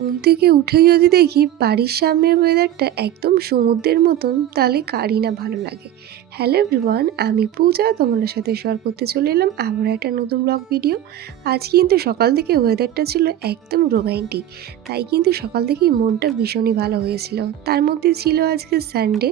ঘুম থেকে উঠে যদি দেখি বাড়ির সামনের ওয়েদারটা একদম সমুদ্রের মতন, তাহলে কারই না ভালো লাগে। হ্যালো এভরিওয়ান, আমি পূজা তোমাদের সাথে শেয়ার করতে চলে এলাম আবার একটা নতুন ব্লগ ভিডিও। আজ কিন্তু সকাল থেকে ওয়েদারটা ছিল একদম রোমান্টিক, তাই কিন্তু সকাল থেকেই মনটা ভীষণই ভালো হয়েছিল। তার মধ্যে ছিল আজকে সানডে।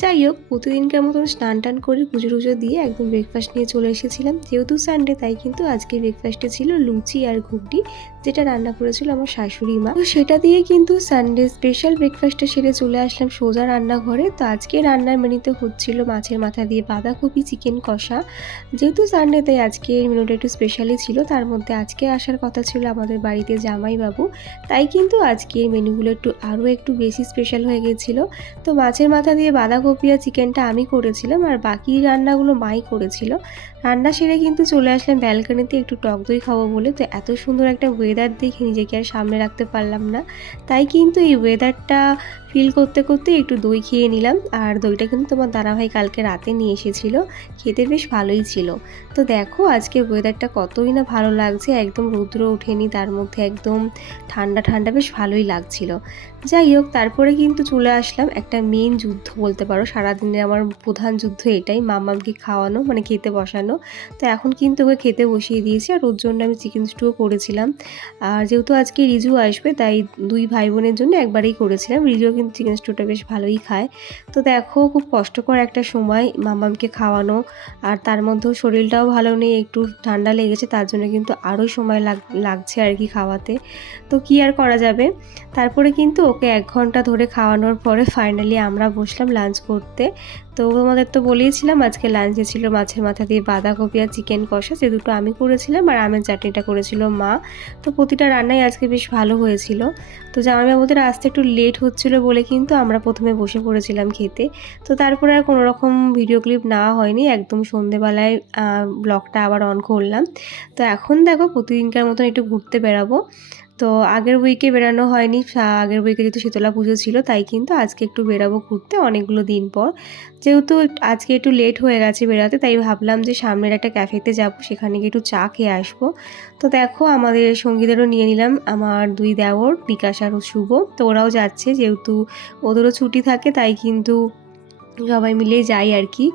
যাই হোক, প্রতিদিনকার মতন স্নান টান করে পুজো টুজো দিয়ে একদম ব্রেকফাস্ট নিয়ে চলে এসেছিলাম। যেহেতু সানডে, তাই কিন্তু আজকে ব্রেকফাস্টে ছিল লুচি আর ঘুগনি, যেটা রান্না করেছিল আমার শাশুড়ি মা। তো সেটা দিয়ে কিন্তু সানডে স্পেশাল ব্রেকফাস্টটা সেরে চলে আসলাম সোজা রান্নাঘরে। তো আজকে রান্নার মেনুতে হচ্ছিল মাছের মাথা দিয়ে বাঁধাকপি চিকেন কষা। যেহেতু সানডে, তাই আজকের মেনুটা একটু স্পেশালই ছিল। তার মধ্যে আজকে আসার কথা ছিল আমাদের বাড়িতে জামাইবাবু, তাই কিন্তু আজকের মেনুগুলো আরও একটু বেশি স্পেশাল হয়ে গেছিলো। তো মাছের মাথা দিয়ে বাঁধাকপি আর চিকেনটা আমি করেছিলাম, আর বাকি রান্নাগুলো মাই করেছিল। রান্না সেরে কিন্তু চলে আসলাম ব্যালকনিতে একটু টক দই খাবো বলে। তো এত সুন্দর একটা ওয়েদার দেখে নিজেকে আর সামনে রাখতে পারলাম না, তাই কিন্তু এই ওয়েদারটা ফিল করতে করতে একটু দই খেয়ে নিলাম। আর দইটা কিন্তু তোমার দাদাভাই কালকে রাতে নিয়ে এসেছিল, খেতে বেশ ভালোই ছিল। তো দেখো আজকে ওয়েদারটা কতই না ভালো লাগছে, একদম রৌদ্র ওঠেনি, তার মধ্যে একদম ঠান্ডা ঠান্ডা, বেশ ভালোই লাগছিল। যাই হোক, তারপরে কিন্তু চলে আসলাম একটা মেন যুদ্ধ বলতে পারো, সারাদিনে আমার প্রধান যুদ্ধ এটাই, মাম্মামকে খাওয়ানো, মানে খেতে বসানো। তো এখন কিন্তু ওকে খেতে বসিয়ে দিয়েছি, আর ওর জন্য আমি চিকেন স্টুও করেছিলাম। আর যেহেতু আজকে রিজু আসবে, তাই দুই ভাই বোনের জন্য একবারেই করেছিলাম। রিজুও কিন্তু চিকেন স্টুটা বেশ ভালোই খায়। তো দেখো, খুব কষ্টকর একটা সময় মাম্মামকে খাওয়ানো, আর তার মধ্যেও শরীরটাও ভালো নেই, একটু ঠান্ডা লেগেছে, তার জন্য কিন্তু আরও সময় লাগছে আর কি খাওয়াতে। তো কি আর করা যাবে। তারপরে কিন্তু ওকে 1 ঘন্টা ধরে খাওয়ানোর পরে ফাইনালি আমরা বসলাম লাঞ্চ করতে। তো তোমাদের তো বলেইছিলাম আজকে লাঞ্চে ছিল মাছের মাথা দিয়ে বাঁধাকপি আর চিকেন কষা, যে দুটো আমি করেছিলাম, আর আমের চাটনিটা করেছিল মা। তো প্রতিটা রান্নাই আজকে বেশ ভালো হয়েছিল। তো জামাইবাবুদের আসতে একটু লেট হচ্ছিল বলে কিন্তু আমরা প্রথমে বসে পড়েছিলাম খেতে। তো তারপরে আর কোনো রকম ভিডিও ক্লিপ নেওয়া হয়নি, একদম সন্ধেবেলায় ব্লগটা আবার অন করলাম। তো এখন দেখো, প্রতিদিনকার মতন একটু ঘুরতে বেরাবো। তো আগের উইকে বেরানো হয়নি, আগের উইকে যেহেতু শীতলা পুজো ছিল, তাই কিন্তু আজকে একটু বেরাবো ঘুরতে অনেকগুলো দিন পর। যেহেতু আজকে একটু লেট হয়ে গেছে বেরাতে, তাই ভাবলাম যে সামনের একটা ক্যাফেতে যাব, সেখানে গিয়ে একটু চা খেয়ে আসবো। তো দেখো, আমাদের সঙ্গীদেরও নিয়ে নিলাম, আমার 2 দেওর বিকাশ আর শুভ। তো ওরাও যাচ্ছে, যেহেতু ওদেরও ছুটি থাকে, তাই কিন্তু সবাই মিলে যাই আর কি।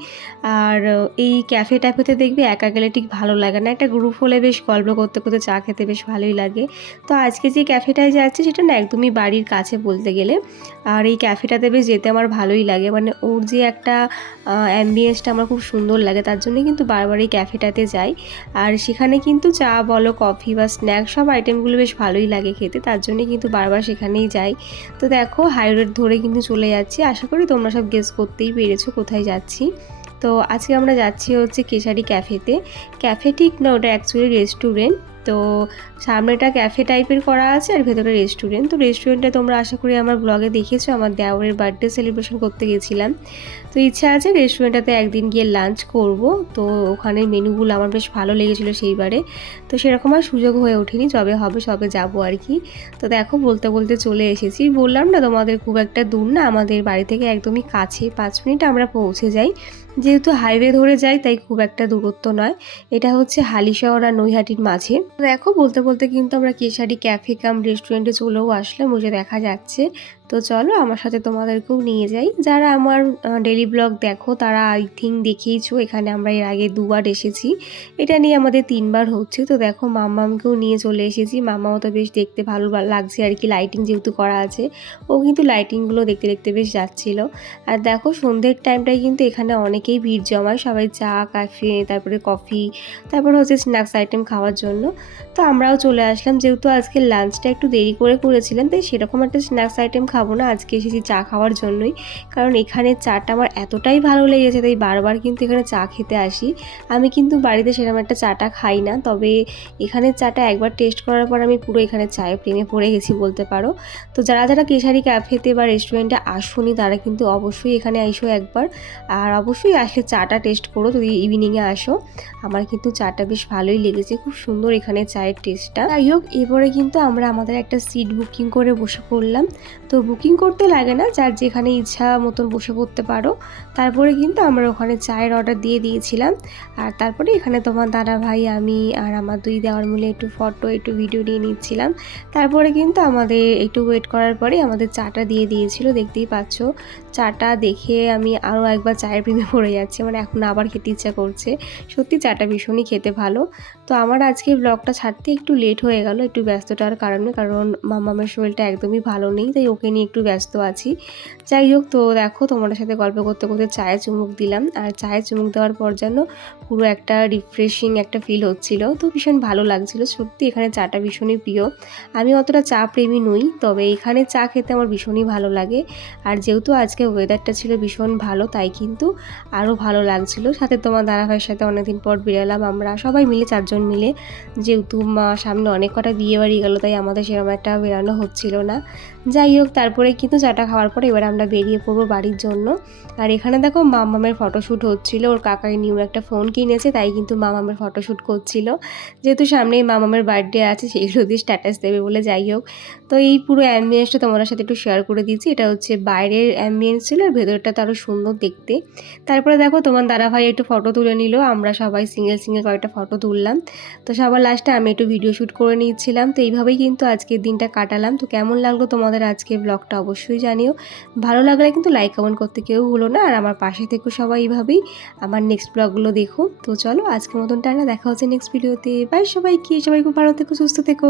আর এই ক্যাফে ট্যাফেতে দেখবে একা গেলে ঠিক ভালো লাগে না, একটা গ্রুপ হলে বেশ গল্প করতে করতে চা খেতে বেশ ভালোই লাগে। তো আজকে যে ক্যাফেটায় যাচ্ছি, সেটা না একদমই বাড়ির কাছে বলতে গেলে। আর এই ক্যাফেটাতে বেশ যেতে আমার ভালোই লাগে, মানে ওর যে একটা অ্যাম্বিয়েন্সটা আমার খুব সুন্দর লাগে, তার জন্য কিন্তু বারবার এই ক্যাফেটাতে যাই। আর সেখানে কিন্তু চা বলো, কফি বা স্ন্যাক্স, সব আইটেমগুলো বেশ ভালোই লাগে খেতে, তার জন্যই কিন্তু বারবার সেখানেই যাই। তো দেখো, হাইরোড ধরে কিন্তু চলে যাচ্ছি, আশা করি তোমরা সব গেস করতেই পেরেছো কোথায় যাচ্ছি। তো আজকে আমরা যাচ্ছি হচ্ছে কেশারি ক্যাফেতে। ক্যাফে ঠিক না, ওটা অ্যাকচুয়ালি রেস্টুরেন্ট। তো সামনেটা ক্যাফে টাইপের করা আছে, আর ভেতরে রেস্টুরেন্ট। তো রেস্টুরেন্টে তোমরা আশা করি আমার ব্লগে দেখেছো, আমার দেওরের বার্থডে সেলিব্রেশন করতে গেছিলাম। তো ইচ্ছা আছে রেস্টুরেন্টটাতে একদিন গিয়ে লাঞ্চ করব। তো ওখানের মেনুগুলো আমার বেশ ভালো লেগেছিলো সেইবারে। তো সেরকম আর সুযোগ হয়ে ওঠেনি, যবে হবে সবে যাবো আর কি। তো দেখো, বলতে বলতে চলে এসেছি। বললাম না তোমাদের, খুব একটা দূর না, আমাদের বাড়ি থেকে একদমই কাছে, 5 মিনিট আমরা পৌঁছে যাই। যেহেতু হাইওয়ে ধরে যাই, তাই খুব একটা দূরত্ব নয়। এটা হচ্ছে হালিশহর আর নৈহাটির মাঝে। দেখো, বলতে বলতে কিন্তু আমরা কেশারি ক্যাফে কাম রেস্টুরেন্টে চলেও আসলাম, ওই যে দেখা যাচ্ছে। তো চলো আমার সাথে তোমাদেরকেও নিয়ে যাই। যারা আমার ডেলি ব্লগ দেখো, তারা আই থিঙ্ক দেখেইছো, এখানে আমরা এর আগে 2 বার এসেছি, এটা নিয়ে আমাদের 3 বার হচ্ছে। তো দেখো, মাম্মামকেও নিয়ে চলে এসেছি, মাম্মাও তো বেশ দেখতে ভালো লাগছে আর কি, লাইটিং যেহেতু করা আছে, ও কিন্তু লাইটিংগুলো দেখতে দেখতে বেশ যাচ্ছিল। আর দেখো, সন্ধ্যের টাইমটায় কিন্তু এখানে অনেকেই ভিড় জমায়, সবাই চা কাফে, তারপরে কফি, তারপর হচ্ছে স্ন্যাক্স আইটেম খাওয়ার জন্য। তো আমরাও চলে আসলাম, যেহেতু আজকে লাঞ্চটা একটু দেরি করে করেছিলাম, তাই সেরকম একটা স্ন্যাক্স আইটেম খাবো না, আজকে এসেছি চা খাওয়ার জন্যই। কারণ এখানে চাটা আমার এতটাই ভালো লেগেছে, তাই বারবার কিন্তু এখানে চা খেতে আসি। আমি কিন্তু বাড়িতে সেরকম একটা চাটা খাই না, তবে এখানের চাটা একবার টেস্ট করার পর আমি পুরো এখানে চায়ে প্রেমে পড়ে গেছি বলতে পারো। তো যারা যারা কেশারি ক্যাফেতে বা রেস্টুরেন্টে আসোনি, তারা কিন্তু অবশ্যই এখানে এসো একবার। আর অবশ্যই আসলে চাটা টেস্ট করো যদি ইভিনিংয়ে আসো। আমার কিন্তু চাটা বেশ ভালোই লেগেছে, খুব সুন্দর এখানে চায়ের টেস্টটা। যাই হোক, এরপরে কিন্তু আমরা আমাদের একটা সিট বুকিং করে বসে পড়লাম। তো বুকিং করতে লাগে না, যার যেখানে ইচ্ছা মতন বসে পড়তে পারো। তারপরে কিন্তু আমরা ওখানে চায়ের অর্ডার দিয়ে দিয়েছিলাম। আর তারপরে এখানে তোমার দাদা ভাই, আমি আর আমার 2 দেওয়ার মিলে একটু ফটো একটু ভিডিও নিয়ে নিচ্ছিলাম। তারপরে কিন্তু আমাদের একটু ওয়েট করার পরে আমাদের চাটা দিয়ে দিয়েছিল, দেখতেই পাচ্ছ। চাটা দেখে আমি আরও একবার চায়ের প্রেমে পড়ে যাচ্ছি, মানে এখন আবার খেতে ইচ্ছা করছে। সত্যি চাটা ভীষণই খেতে ভালো। তো আমার আজকে ব্লগটা ছাড়তে একটু লেট হয়ে গেল, একটু ব্যস্ততার কারণে, কারণ মামামের শরীরটা একদমই ভালো নেই, তাই ওকে নিয়ে একটু ব্যস্ত আছি। যাই হোক, তো দেখো তোমাদের সাথে গল্প করতে করতে চায়ে চুমুক দিলাম। আর চায়ে চুমুক দেওয়ার পর যেন পুরো একটা রিফ্রেশিং একটা ফিল হচ্ছিল, তো ভীষণ ভালো লাগছিল। সত্যি এখানে চাটা ভীষণই প্রিয়। আমি অতটা চা প্রেমী নই, তবে এখানে চা খেতে আমার ভীষণই ভালো লাগে। আর যেহেতু আজকে ওয়েদারটা ছিল ভীষণ ভালো, তাই কিন্তু আরও ভালো লাগছিল। সাথে তোমার দাদাভাইয়ের সাথে অনেকদিন পর বেরোলাম আমরা সবাই মিলে, 4 জন মিলে। যেহেতু সামনে অনেক কটা বিয়ে বাড়ি গেলো, তাই আমাদের সেরকম একটা বেরোনো হচ্ছিল না। যাই হোক, তারপরে কিন্তু চাটা খাওয়ার পরে এবার আমরা বেরিয়ে পড়বো বাড়ির জন্য। আর এখানে দেখো মামামের ফটোশ্যুট হচ্ছিল, ওর কাকাই নিউ একটা ফোন কিনেছে, তাই কিন্তু মামামের ফটোশ্যুট করছিল। যেহেতু সামনেই মামামের বার্থডে আছে, সেইগুলো দিয়ে স্ট্যাটাস দেবে বলে। যাই হোক, তো এই পুরো অ্যাম্বিয়েন্সটা তোমাদের সাথে একটু শেয়ার করে দিচ্ছি। এটা হচ্ছে বাইরের অ্যাম্বিয়েন্স ছিল, আর ভেতরটা তো আরও সুন্দর দেখতে। তারপরে দেখো তোমার দাদাভাই একটু ফটো তুলে নিল, আমরা সবাই সিঙ্গেল সিঙ্গেল কয়েকটা ফটো তুললাম। তো সবার লাস্টে আমি একটু ভিডিও শ্যুট করে নিচ্ছিলাম। তো এইভাবেই কিন্তু আজকের দিনটা কাটালাম। তো কেমন লাগলো তোমাদের আজকে ব্লগটা অবশ্যই জানিও। ভালো লাগলে কিন্তু লাইক কমেন্ট করতে কেউ ভুলো না, আর আমার পাশে থেকো সবাই এইভাবেই। আমার নেক্সট ব্লগগুলো দেখো। তো চলো আজকের মতন টানা, দেখা হচ্ছে নেক্সট ভিডিওতে। বাই সবাইকে, সবাই খুব ভালো থেকো, সুস্থ থেকো।